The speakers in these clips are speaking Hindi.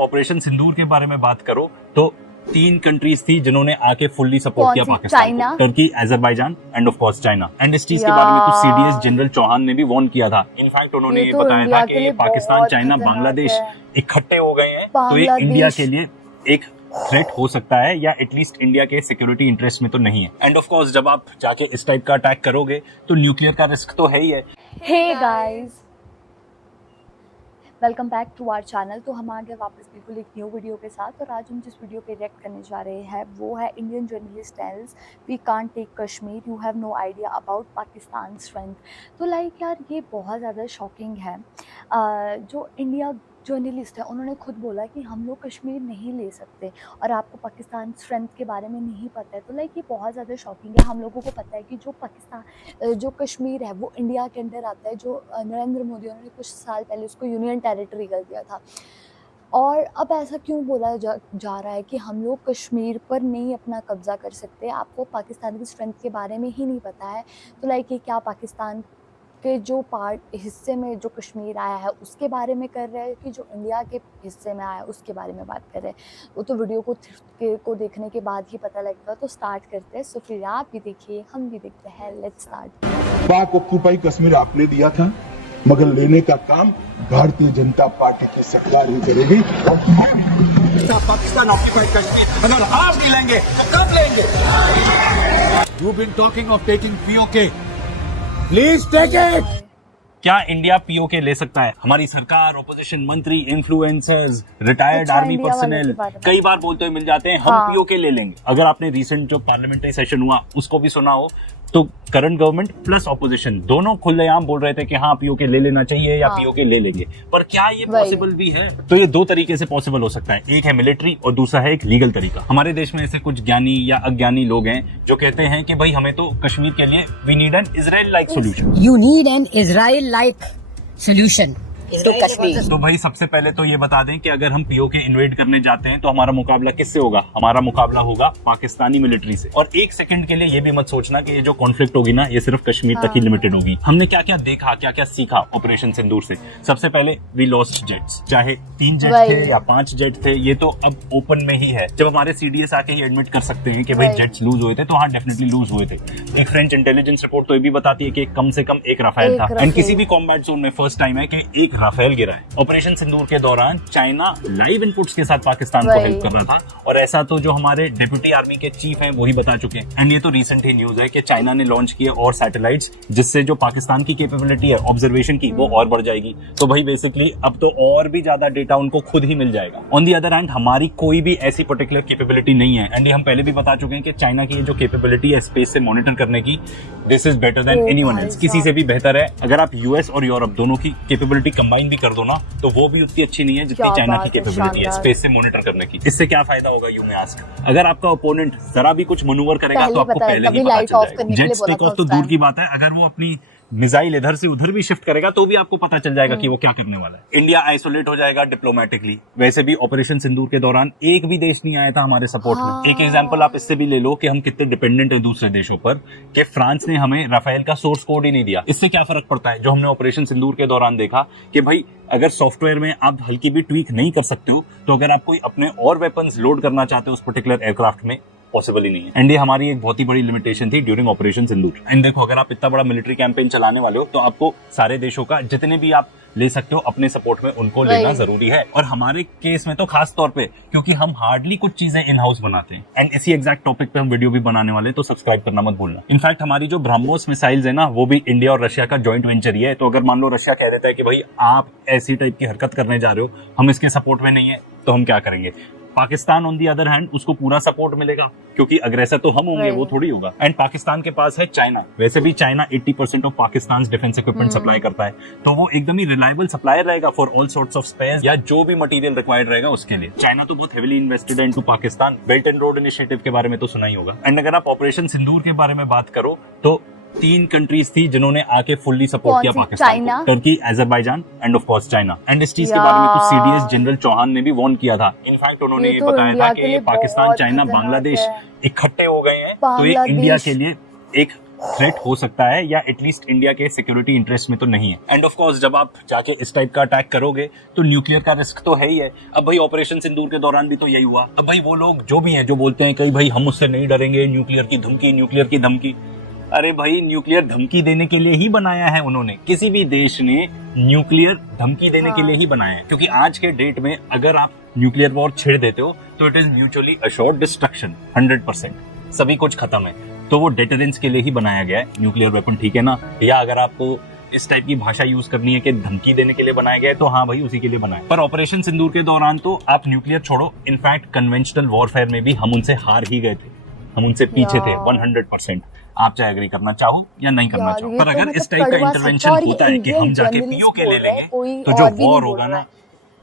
ऑपरेशन सिंदूर के बारे में बात करो तो 3 कंट्रीज थी जिन्होंने आके फुल्ली सपोर्ट किया पाकिस्तान को, Turkey, Azerbaijan end of course China. And इस चीज के बारे में कुछ सीडीएस जनरल चौहान ने भी वार्न किया था। इनफैक्ट उन्होंने ये बताया था कि पाकिस्तान, चाइना, बांग्लादेश इकट्ठे हो गए हैं तो ये इंडिया के लिए एक थ्रेट हो सकता है, या एटलीस्ट इंडिया के सिक्योरिटी इंटरेस्ट में तो नहीं है। एंड ऑफ कोर्स जब आप जाके इस टाइप का अटैक करोगे तो न्यूक्लियर का रिस्क तो है ही है। Hey guys, welcome back to our channel. तो हम आ गए वापस बिल्कुल एक न्यू वीडियो के साथ, और आज हम जिस वीडियो पे रिएक्ट करने जा रहे हैं वो है Indian journalist tells we can't take Kashmir, you have no idea about Pakistan strength. तो लाइक यार ये बहुत ज़्यादा शॉकिंग है। जो इंडिया जर्नलिस्ट है उन्होंने खुद बोला कि हम लोग कश्मीर नहीं ले सकते, और आपको पाकिस्तान स्ट्रेंथ के बारे में नहीं पता है। तो लाइक ये बहुत ज़्यादा शॉकिंग है। हम लोगों को पता है कि जो कश्मीर है वो इंडिया के अंदर आता है, जो नरेंद्र मोदी उन्होंने कुछ साल पहले उसको यूनियन टेरिटरी कर दिया था। और अब ऐसा क्यों बोला जा रहा है कि हम लोग कश्मीर पर नहीं अपना कब्ज़ा कर सकते, आपको पाकिस्तान की स्ट्रेंथ के बारे में ही नहीं पता है। तो लाइक ये क्या पाकिस्तान के जो पार्ट हिस्से में जो कश्मीर आया है उसके बारे में कर रहे हैं, कि जो इंडिया के हिस्से में आया है उसके बारे में बात कर रहे हैं। वो तो वीडियो को देखने के बाद ही पता लगेगा। तो स्टार्ट करते हैं। सो फिर आप भी देखिए, हम भी देखते हैं। Let's start. पाक ऑक्यूपाई कश्मीर आपने दिया था, मगर लेने का काम भारतीय जनता पार्टी की सरकार ही करेगी। पाकिस्तान ऑक्यूपाइड कश्मीर अगर आप नहीं लेंगे तो कब लेंगे? You been talking of taking PoK, please take it. क्या इंडिया पीओके ले सकता है? हमारी सरकार, ऑपोजिशन मंत्री, इन्फ्लुएंसर्स, रिटायर्ड आर्मी पर्सनल कई बार बोलते हुए मिल जाते हैं हम पीओके ले लेंगे। अगर आपने रिसेंट जो पार्लियामेंट्री सेशन हुआ उसको भी सुना हो तो करंट गवर्नमेंट प्लस ऑपोजिशन दोनों खुलेआम बोल रहे थे कि हाँ पीओके ले लेना चाहिए या पीओके ले लेंगे। पर क्या ये पॉसिबल भी है? तो ये दो तरीके से पॉसिबल हो सकता है, एक है मिलिट्री और दूसरा है एक लीगल तरीका। हमारे देश में ऐसे कुछ ज्ञानी या अज्ञानी लोग हैं जो कहते हैं कि भाई हमें तो कश्मीर के लिए we need an Israel like solution. You need an Israel-like solution to Kashmir. तो भाई सबसे पहले तो ये बता दें कि अगर हम पीओके इन्वेड करने जाते हैं तो हमारा मुकाबला किससे होगा? हमारा मुकाबला होगा पाकिस्तानी मिलिट्री से। और एक सेकंड के लिए ये भी मत सोचना कि ये जो कॉन्फ्लिक्ट होगी ना ये सिर्फ कश्मीर तक ही लिमिटेड होगी। हमने क्या क्या देखा, क्या क्या सीखा ऑपरेशन सिंदूर से? सबसे पहले वी लॉस्ट जेट्स, चाहे 3 जेट थे या 5 जेट थे, ये तो अब ओपन में ही है। जब हमारे सीडीएस आके ये एडमिट कर सकते हैं कि भाई जेट्स लूज हुए थे, तो हाँ डेफिनेटली लूज हुए थे। एक फ्रेंच इंटेलिजेंस रिपोर्ट तो ये भी बताती है कि कम से कम एक राफेल था। एंड किसी भी कॉम्बैट जोन में फर्स्ट टाइम है कि एक राफेल गिरा है। ऑपरेशन सिंदूर के दौरान चाइना लाइव इनपुट्स के साथ पाकिस्तान को हेल्प कर रहा था, और ऐसा तो जो हमारे डिप्टी आर्मी के चीफ हैं वही बता चुके हैं। एंड ये तो रिसेंट ही न्यूज है कि चाइना ने लॉन्च किए और सैटेलाइट्स, जिससे जो पाकिस्तान की कैपेबिलिटी है ऑब्जर्वेशन की वो और बढ़ जाएगी। तो भाई बेसिकली अब तो और भी ज्यादा डेटा उनको खुद ही मिल जाएगा। ऑन दी अदर हैंड हमारी कोई भी ऐसी पर्टिकुलर कैपेबिलिटी नहीं है। एंड ये हम पहले भी बता चुके हैं कि चाइना की ये जो कैपेबिलिटी है स्पेस से मॉनिटर करने की, this is better than anyone else, किसी से भी बेहतर है। अगर आप यूएस और यूरोप दोनों की कैपेबिलिटी कंबाइन भी कर दो ना तो वो भी उतनी अच्छी नहीं है जितनी चाइना की कैपेबिलिटी है स्पेस से मॉनिटर करने की। इससे क्या फायदा होगा यू में आस्क? अगर आपका ओपोनेंट जरा भी कुछ मनूवर करेगा तो आपको पहले ही पता चल जाएगा। जेट्स टेक ऑफ तो दूर की बात है, अगर वो अपनी मिसाइल इधर से उधर भी शिफ्ट करेगा तो भी आपको पता चल जाएगा कि वो क्या करने वाला है। इंडिया आइसोलेट हो जाएगा डिप्लोमेटिकली। वैसे भी ऑपरेशन सिंदूर के दौरान एक भी देश नहीं आया था हमारे सपोर्ट में। एक एग्जांपल आप इससे भी ले लो कि हम कितने डिपेंडेंट हैं दूसरे देशों पर, कि फ्रांस ने हमें राफेल का सोर्स कोड ही नहीं दिया। इससे क्या फर्क पड़ता है? जो हमने ऑपरेशन सिंदूर के दौरान देखा कि भाई अगर सॉफ्टवेयर में आप हल्की भी ट्वीक नहीं कर सकते हो, तो अगर आप कोई अपने और वेपन्स लोड करना चाहते हो उस पर्टिकुलर एयरक्राफ्ट में, पॉसिबल ही नहीं है। एंड ये हमारी एक बहुत ही बड़ी लिमिटेशन थी ड्यूरिंग ऑपरेशन सिंदूर। एंड देखो अगर आप इतना बड़ा मिलिट्री कैंपेन चलाने वाले हो तो आपको सारे देशों का जितने भी आप ले सकते हो अपने सपोर्ट में उनको लेना जरूरी है। और हमारे केस में तो खास तौर पे, क्योंकि हम हार्डली कुछ चीजें इन हाउस बनाते हैं। एंड इसी एग्जैक्ट टॉपिक पे हम वीडियो भी बनाने वाले हैं, तो सब्सक्राइब करना मत भूलना। इनफैक्ट हमारी जो ब्रह्मोस मिसाइल्स है ना वो भी इंडिया और रशिया का जॉइंट वेंचर ही है। तो अगर मान लो रशिया कह देता है कि भाई आप ऐसी टाइप की हरकत करने जा रहे हो, हम इसके सपोर्ट में नहीं है, तो हम क्या करेंगे? Pakistan on the other hand उसको पूरा सपोर्ट मिलेगा, क्योंकि अग्रेसर तो हम होंगे, वो थोड़ी होगा। एंड पाकिस्तान के पास है चाइना। वैसे भी China 80% of Pakistan defence equipment supply करता है, तो वो एकदम ही रिलायबल सप्लायर रहेगा for all sorts of spares या जो भी मटेरियल रिक्वायर्ड रहेगा उसके लिए। चाइना तो बहुत हेविली इन्वेस्टेड है into Pakistan. Belt and road initiative के बारे में तो सुना ही होगा। एंड अगर आप ऑपरेशन सिंदूर के बारे में बात करो तो 3 कंट्रीज थी जिन्होंने आके फुल्ली सपोर्ट किया पाकिस्तान को, Turkey, Azerbaijan end of course China. And इस चीज के बारे में कुछ सीडीएस जनरल चौहान ने भी वार्न किया था। इनफैक्ट उन्होंने ये बताया था कि पाकिस्तान, चाइना, बांग्लादेश इकट्ठे हो गए हैं तो ये इंडिया के लिए एक थ्रेट हो सकता है, या एटलीस्ट इंडिया के सिक्योरिटी इंटरेस्ट में तो नहीं है। एंड ऑफ कोर्स जब आप जाके इस टाइप का अटैक करोगे तो न्यूक्लियर का रिस्क तो है ही है। अब भाई ऑपरेशन सिंदूर के दौरान भी तो यही हुआ। अब भाई वो लोग जो भी हैं जो बोलते हैं कि भाई हम उससे नहीं डरेंगे, न्यूक्लियर की धमकी, अरे भाई न्यूक्लियर धमकी देने के लिए ही बनाया है उन्होंने। किसी भी देश ने न्यूक्लियर धमकी देने के लिए ही बनाया है, क्योंकि आज के डेट में अगर आप न्यूक्लियर वॉर छेड़ देते हो तो it is mutually assured destruction, 100%, सभी कुछ खत्म है। तो वो डेटरेंस के लिए ही बनाया गया है न्यूक्लियर वेपन, ठीक है ना। या अगर आपको इस टाइप की भाषा यूज करनी है कि धमकी देने के लिए बनाया गया है, तो हाँ भाई उसी के लिए बनाया। पर ऑपरेशन सिंदूर के दौरान तो आप न्यूक्लियर छोड़ो, इनफैक्ट कन्वेंशनल वॉरफेयर में भी हम उनसे हार ही गए थे, हम उनसे पीछे थे 100%। आप चाहे एग्री करना चाहो या नहीं करना चाहो, पर अगर इस टाइप का इंटरवेंशन होता है कि हम जाके पीओके ले लेंगे, तो जो वॉर होगा ना,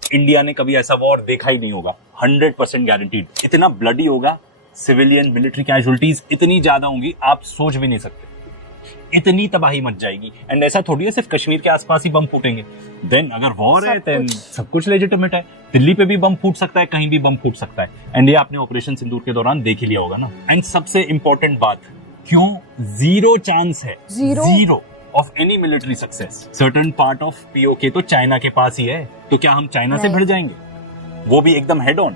इंडिया ने कभी ऐसा वॉर देखा ही नहीं होगा, 100% गारंटीड। इतना ब्लडी होगा, सिविलियन मिलिट्री कैजुअलिटीज इतनी ज्यादा होंगी आप सोच भी नहीं सकते, इतनी तबाही मच जाएगी। एंड ऐसा थोड़ी है सिर्फ कश्मीर के आसपास ही बम फूटेंगे। देन अगर वॉर है देन सब कुछ लेजिटिमेट है, दिल्ली पे भी बम फूट सकता है, कहीं भी बम फूट सकता है। एंड ये आपने ऑपरेशन सिंदूर के दौरान देख ही लिया होगा ना। एंड सबसे इंपॉर्टेंट बात, क्यों जीरो चांस है, zero of any military success. Certain part of PoK तो चाइना के पास ही है, तो क्या हम चाइना से भिड़ जाएंगे? वो भी एकदम हेड ऑन।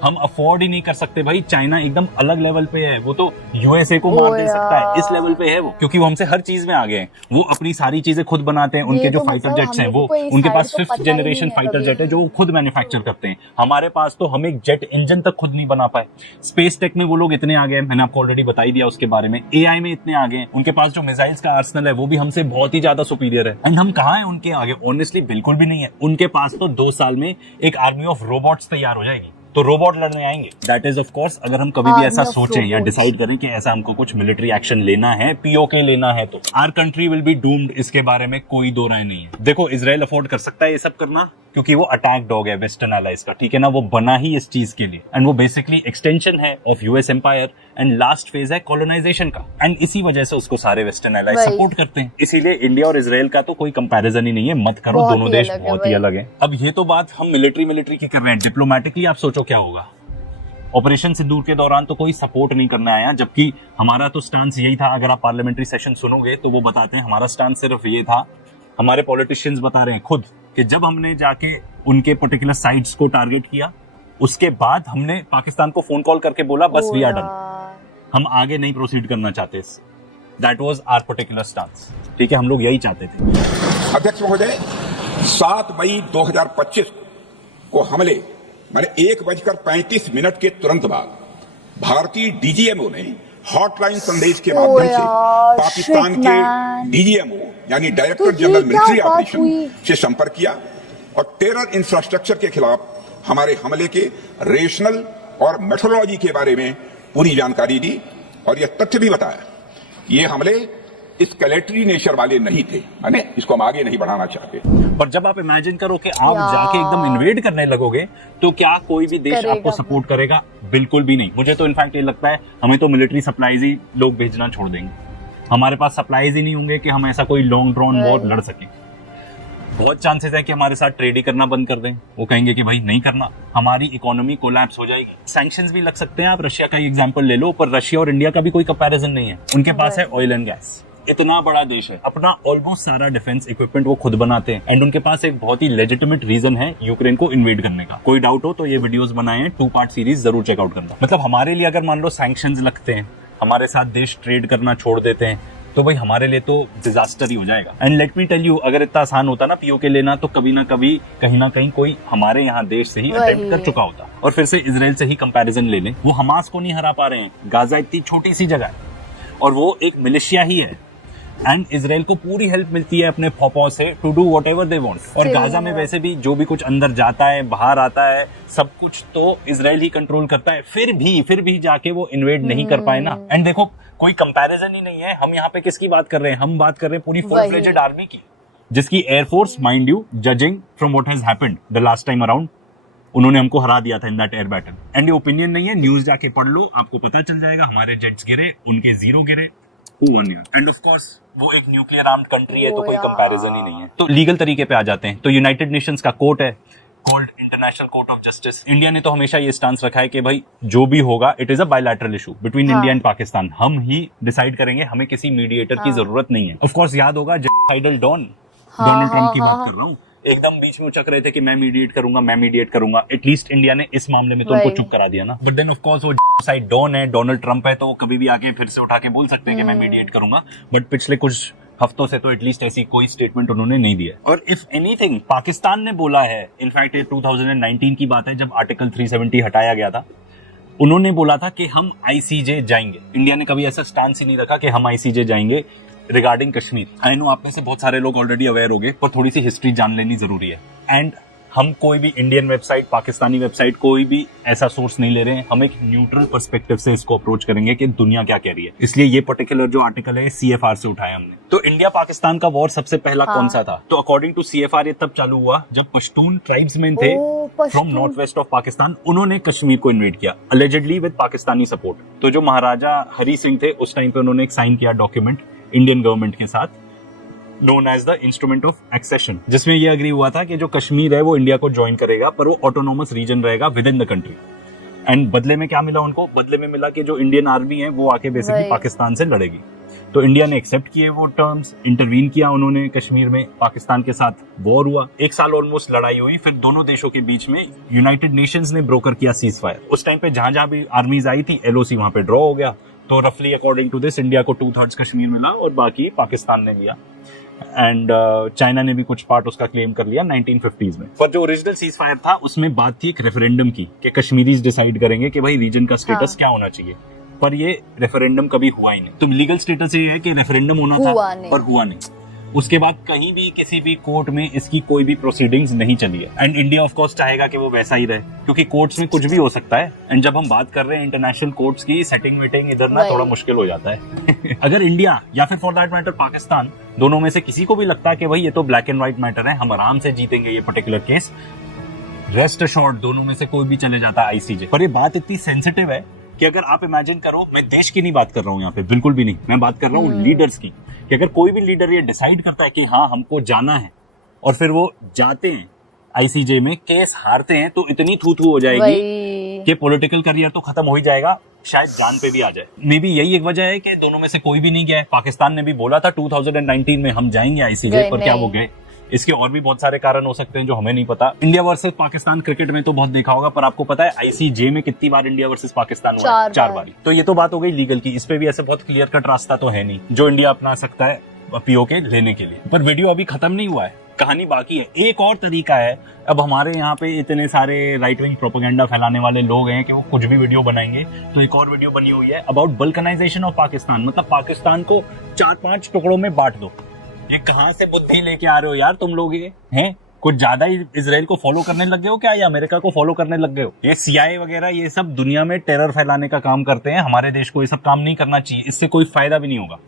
हम अफोर्ड ही नहीं कर सकते भाई, चाइना एकदम अलग लेवल पे है, वो तो यूएसए को मार दे सकता है, इस लेवल पे है वो, क्योंकि वो हमसे हर चीज में आगे हैं। वो अपनी सारी चीजें खुद बनाते हैं, उनके जो फाइटर जेट्स हैं वो, उनके पास 5th जनरेशन फाइटर जेट है जो खुद मैन्युफैक्चर करते हैं। हमारे पास तो हम एक जेट इंजन तक खुद नहीं बना पाए। स्पेस टेक में वो लोग इतने आगे हैं, मैंने आपको ऑलरेडी बता ही दिया उसके बारे में। एआई में इतने आगे हैं, उनके पास जो मिसाइल्स का आर्सनल है वो भी हमसे बहुत ही ज्यादा सुपीरियर है। एंड हम कहाँ हैं उनके आगे? ऑनेस्टली बिल्कुल भी नहीं है। उनके पास तो 2 साल में एक आर्मी ऑफ रोबोट्स तैयार हो जाएगी, तो रोबोट लड़ने आएंगे। दैट इज ऑफ कोर्स अगर हम कभी भी ऐसा सोचें या डिसाइड करें कि ऐसा हमको कुछ मिलिट्री एक्शन लेना है, पीओके लेना है, तो our country will be doomed, इसके बारे में कोई दो राय नहीं है। देखो इजराइल अफोर्ड कर सकता है ये सब करना, क्योंकि वो अटैक डॉग है वेस्टर्न एलाइज का, ठीक है ना। वो बना ही इस चीज के लिए, एंड वो बेसिकली एक्सटेंशन है of US empire, and last phase है कॉलोनाइजेशन का। एंड इसी वजह से उसको सारे वेस्टर्न एलाइज सपोर्ट करते हैं। इसीलिए इंडिया और इजराइल का तो कोई कंपैरिजन ही नहीं है, मत करो, दोनों देश बहुत ही अलग है। अब ये तो बात हम मिलिट्री की कर रहे हैं, डिप्लोमेटिकली आप सोचो क्या होगा। ऑपरेशन सिंदूर के दौरान तो कोई सपोर्ट नहीं करने आया, जबकि हमारा तो स्टांस यही था। अगर आप पार्लियामेंट्री सेशन सुनोगे तो वो बताते हैं हमारा स्टांस सिर्फ ये था, हमारे पॉलिटिशियंस बता रहे हैं खुद, कि जब हमने जाके उनके पर्टिकुलर साइट्स को टारगेट किया, उसके बाद हमने पाकिस्तान को फोन कॉल करके बोला बस वी आर डन, हम आगे नहीं प्रोसीड करना चाहते। That was our particular stance, ठीक है, हम लोग यही चाहते थे। अध्यक्ष महोदय, 7 मई 2025 को हमले मैंने 1:35 के तुरंत बाद भारतीय डीजीएमओ ने हॉटलाइन संदेश के माध्यम से पाकिस्तान के डीजीएमओ यानी डायरेक्टर जनरल मिलिट्री ऑपरेशन से संपर्क किया और टेरर इंफ्रास्ट्रक्चर के खिलाफ हमारे हमले के रेशनल और मेथोडोलॉजी के बारे में पूरी जानकारी दी और यह तथ्य भी बताया ये हमले एस्केलेटरी नेचर वाले नहीं थे, माने इसको हम आगे नहीं बढ़ाना चाहते। पर जब आप इमेजिन करो कि आप जाके एकदम इन्वेड करने लगोगे, तो क्या कोई भी देश आपको सपोर्ट करेगा? बिल्कुल भी नहीं। मुझे तो इनफैक्ट ये लगता है हमें तो मिलिट्री सप्लाईज ही लोग भेजना छोड़ देंगे। हमारे पास सप्लाईज ही नहीं होंगे कि हम ऐसा कोई लॉन्ग ड्रॉन वॉर लड़ सकें। बहुत चांसेस है कि हमारे साथ ट्रेड ही करना बंद कर दें, वो कहेंगे कि भाई नहीं करना, हमारी इकोनॉमी कोलैप्स हो जाएगी। सैंक्शंस भी लग सकते हैं, आप रशिया का एग्जांपल ले लो, पर रशिया और इंडिया का भी कोई कंपैरिजन नहीं है। उनके पास है ऑयल एंड गैस, इतना बड़ा देश है, अपना ऑलमोस्ट सारा डिफेंस इक्विपमेंट वो खुद बनाते हैं, एंड उनके पास एक बहुत ही लेजिटिमेट रीजन है यूक्रेन को इन्वेड करने का। कोई डाउट हो तो ये वीडियोस बनाए हैं, 2 पार्ट सीरीज जरूर चेकआउट करना। मतलब हमारे लिए अगर मान लो सैंक्शंस लगते हैं, हमारे साथ देश ट्रेड करना छोड़ देते हैं, तो भाई हमारे लिए तो डिजास्टर ही हो जाएगा। And let me tell you, अगर इतना आसान होता ना पीओके लेना, तो कभी ना कभी कहीं ना कहीं कोई हमारे यहाँ देश से ही अटेम्प्ट कर चुका होता। और फिर से इजराइल से ही कंपैरिजन ले लें, वो हमास को नहीं हरा पा रहे हैं। गाजा इतनी छोटी सी जगह है और वो एक मिलिशिया ही है, एंड इजराइल को पूरी हेल्प मिलती है अपने फौपों से to do whatever they want. और गाजा में वैसे भी जो भी कुछ अंदर जाता है बाहर आता है, सब कुछ तो इजराइल ही कंट्रोल करता है। फिर भी जाके वो इन्वेड नहीं कर पाए ना। एंड देखो कोई कंपैरिजन ही नहीं है। हम यहाँ पे किसकी बात कर रहे हैं? हम बात कर रहे हैं पूरी फुल फ्लेजेड आर्मी की, जिसकी air force, mind you, judging from what has happened the last time around, उन्होंने हमको हरा दिया था in that air battle. And ये ओपिनियन नहीं है, न्यूज जाके पढ़ लो, आपको पता चल जाएगा। हमारे जेट्स गिरे, उनके 0 गिरे, who won यार। एंड ऑफ कोर्स वो एक न्यूक्लियर आर्म्ड कंट्री है, तो कोई कंपैरिजन ही नहीं है। तो लीगल तरीके पे आ जाते हैं, तो यूनाइटेड नेशंस का कोर्ट है, called international court of justice. India ने तो हमेशा ये स्टांस रखा है कि भाई जो भी होगा it is a bilateral issue between India and Pakistan, हम ही डिसाइड करेंगे, हमें किसी मीडिएटर की जरूरत नहीं है। ऑफ कोर्स याद होगा जेनोसाइडल डॉन डोनाल्ड ट्रम्प की बात कर रहा हूँ, एकदम बीच में उचक रहे थे कि मैं मीडिएट करूंगा। एटलीस्ट इंडिया ने इस मामले में तो उनको चुप करा दिया ना। बट देन ऑफ कोर्स वो साइड डॉन है, डोनाल्ड ट्रम्प है, तो वो कभी भी आके फिर से उठा के बोल सकते हैं कि मैं मीडिएट करूंगा। बट पिछले कुछ हफ्तों से तो एटलीस्ट ऐसी कोई स्टेटमेंट उन्होंने नहीं दिया। और इफ एनीथिंग पाकिस्तान ने बोला है, इनफैक्ट ये 2019 की बात है जब आर्टिकल 370 हटाया गया था, उन्होंने बोला था कि हम आईसीजे जाएंगे। इंडिया ने कभी ऐसा स्टांस ही नहीं रखा कि हम आईसीजे जाएंगे रिगार्डिंग कश्मीर। आई नो आप में से बहुत सारे लोग ऑलरेडी अवेयर हो गए, पर थोड़ी सी हिस्ट्री जान लेनी जरूरी है। एंड हम कोई भी इंडियन वेबसाइट, पाकिस्तानी वेबसाइट, कोई भी ऐसा सोर्स नहीं ले रहे हैं। हम एक न्यूट्रल पर्सपेक्टिव से इसको अप्रोच करेंगे कि दुनिया क्या कह रही है। इसलिए ये पर्टिकुलर जो आर्टिकल है CFR से उठाया हमने। तो इंडिया पाकिस्तान का वॉर सबसे पहला कौन सा था? तो अकॉर्डिंग टू CFR ये तब चालू हुआ जब पश्तून ट्राइब्समैन थे from north west of Pakistan, उन्होंने कश्मीर को इन्वेड किया अलेजेडली विद पाकिस्तानी सपोर्ट। तो जो महाराजा हरी सिंह थे उस टाइम पे उन्होंने एक साइन किया डॉक्यूमेंट इंडियन गवर्नमेंट के साथ, known as the instrument of accession, जिसमें यह एग्री हुआ था कि जो कश्मीर है वो इंडिया को ज्वाइन करेगा, पर वो ऑटोनोमस रीजन रहेगा with in the country. And बदले में क्या मिला उनको? बदले में मिला कि जो इंडियन आर्मी है वो आके बेसिकली पाकिस्तान से लड़ेगी। तो इंडिया ने एक्सेप्ट किए वो टर्म्स, इंटरवीन किया उन्होंने कश्मीर में, पाकिस्तान के साथ वॉर हुआ, 1 साल ऑलमोस्ट लड़ाई हुई। फिर दोनों देशों के बीच में यूनाइटेड नेशंस ने ब्रोकर किया सीज फायर। उस टाइम पे जहां जहां भी आर्मीज आई थी LOC वहां पे ड्रॉ हो गया। तो रफली अकॉर्डिंग टू दिस इंडिया को 2/3 कश्मीर मिला और बाकी पाकिस्तान ने लिया। एंड चाइना ने भी कुछ पार्ट उसका क्लेम कर लिया 1950s में। पर जो ओरिजिनल सीज फायर था उसमें बात थी एक रेफरेंडम की कि कश्मीरीज डिसाइड करेंगे कि भाई रीजन का स्टेटस क्या होना चाहिए। पर ये रेफरेंडम कभी हुआ ही नहीं। तो लीगल स्टेटस ये है कि रेफरेंडम होना था पर हुआ नहीं। उसके बाद कहीं भी किसी भी कोर्ट में इसकी कोई भी प्रोसीडिंग्स नहीं चली है। एंड इंडिया ऑफ कोर्स चाहेगा कि वो वैसा ही रहे, क्योंकि कोर्ट्स में कुछ भी हो सकता है। एंड जब हम बात कर रहे हैं इंटरनेशनल कोर्ट्स की, सेटिंग मीटिंग इधर ना थोड़ा मुश्किल हो जाता है। अगर इंडिया या फिर फॉर दैट मैटर पाकिस्तान, दोनों में से किसी को भी लगता है कि भाई ये तो ब्लैक एंड व्हाइट मैटर है, हम आराम से जीतेंगे ये पर्टिकुलर केस, रेस्ट अश्योर्ड दोनों में से कोई भी चले जाता है ICJ। पर ये बात इतनी सेंसिटिव है कि अगर आप इमेजिन करो, मैं देश की नहीं बात कर रहा हूँ यहाँ पे, बिल्कुल भी नहीं, मैं बात कर रहा हूँ लीडर्स की, कि अगर कोई भी लीडर ये डिसाइड करता है कि हाँ हमको जाना है और फिर वो जाते हैं ICJ में, केस हारते हैं, तो इतनी थू हो जाएगी कि पॉलिटिकल करियर तो खत्म हो ही जाएगा, शायद जान पे भी आ जाए। मे बी यही एक वजह है कि दोनों में से कोई भी नहीं गया है। पाकिस्तान ने भी बोला था 2019 में हम जाएंगे ICJ, पर क्या वो गए? इसके और भी बहुत सारे कारण हो सकते हैं जो हमें नहीं पता। इंडिया वर्सेस पाकिस्तान क्रिकेट में तो बहुत देखा होगा, पर आपको पता है ICJ में कितनी बार इंडिया वर्सेस पाकिस्तान हुआ है? 4 बार। तो ये तो बात हो गई लीगल की, इस पे भी ऐसे बहुत क्लियर कट रास्ता तो है नहीं जो इंडिया अपना सकता है POK लेने के लिए। पर वीडियो अभी खत्म नहीं हुआ है, कहानी बाकी है। एक और तरीका है, अब हमारे यहाँ पे इतने सारे राइट विंग प्रोपेगेंडा फैलाने वाले लोग हैं कि वो कुछ भी वीडियो बनाएंगे। तो एक और वीडियो बनी हुई है अबाउट बल्कनाइजेशन ऑफ पाकिस्तान, मतलब पाकिस्तान को 4-5 टुकड़ों में बांट दो। ये कहां से बुद्धि लेके आ रहे हो यार तुम लोग? ये हैं कुछ ज्यादा ही इजराइल को फॉलो करने लग गए हो क्या, या अमेरिका को फॉलो करने लग गए हो? ये CIA वगैरह ये सब दुनिया में टेरर फैलाने का काम करते हैं। हमारे देश को ये सब काम नहीं करना चाहिए, इससे कोई फायदा भी नहीं होगा।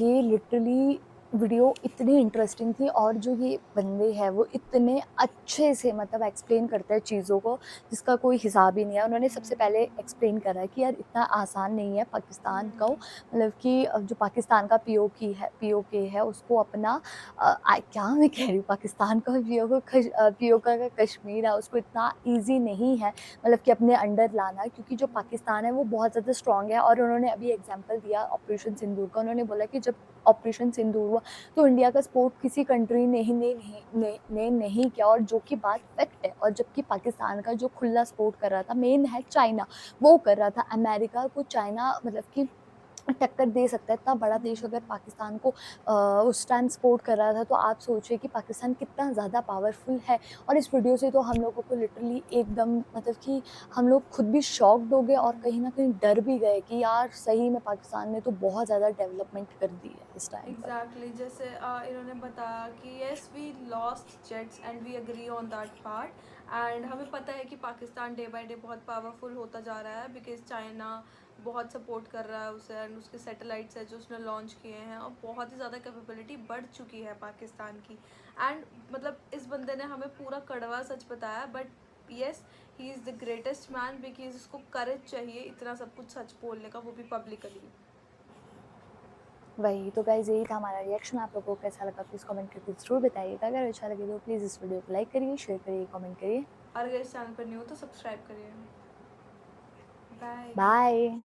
ये लिटरली वीडियो इतनी इंटरेस्टिंग थी, और जो ये बंदे हैं वो इतने अच्छे से मतलब एक्सप्लेन करते हैं चीज़ों को जिसका कोई हिसाब ही नहीं है। उन्होंने सबसे पहले एक्सप्लेन करा है कि यार इतना आसान नहीं है पाकिस्तान को, मतलब कि जो पाकिस्तान का POK है उसको अपना क्या मैं कह रही हूँ, पाकिस्तान का POK का कश्मीर है उसको इतना ईजी नहीं है मतलब कि अपने अंडर लाना, क्योंकि जो पाकिस्तान है वो बहुत ज़्यादा स्ट्रॉन्ग है। और उन्होंने अभी एग्जाम्पल दिया ऑपरेशन सिंदूर का। उन्होंने बोला कि जब ऑपरेशन सिंदूर हुआ तो इंडिया का सपोर्ट किसी कंट्री ने नहीं किया, और जो कि बात फैक्ट है। और जबकि पाकिस्तान का जो खुला सपोर्ट कर रहा था मेन है चाइना, वो कर रहा था। अमेरिका को चाइना मतलब कि टक्कर दे सकता है, इतना बड़ा देश अगर पाकिस्तान को उस टाइम सपोर्ट कर रहा था, तो आप सोचिए कि पाकिस्तान कितना ज़्यादा पावरफुल है। और इस वीडियो से तो हम लोगों को लिटरली एकदम मतलब कि हम लोग खुद भी शॉक्ड हो गए और कहीं ना कहीं डर भी गए कि यार सही में पाकिस्तान ने तो बहुत ज़्यादा डेवलपमेंट कर दी है इस टाइम। एग्जैक्टली जैसे इन्होंने बताया कि yes we lost jets and we agree on that part. And हमें पता है कि पाकिस्तान डे बाय डे बहुत पावरफुल होता जा रहा है, बिकॉज चाइना बहुत सपोर्ट कर रहा है उसे, एंड उसके सैटेलाइट्स है जो उसने लॉन्च किए हैं, और बहुत ही ज़्यादा कैपेबिलिटी बढ़ चुकी है पाकिस्तान की। एंड मतलब इस बंदे ने हमें पूरा कड़वा सच बताया, but yes he is the greatest man, because उसको करेज चाहिए इतना सब कुछ सच बोलने का, वो भी पब्लिकली। वही तो गाइस, यही था हमारा रिएक्शन। आप लोगों को कैसा लगा प्लीज़ कमेंट करके ज़रूर बताइएगा। अगर अच्छा लगे तो प्लीज़ इस वीडियो को लाइक करिए, शेयर करिए, कमेंट करिए। और अगर इस चैनल पर न्यू हो तो सब्सक्राइब करिए। बाय। बाय।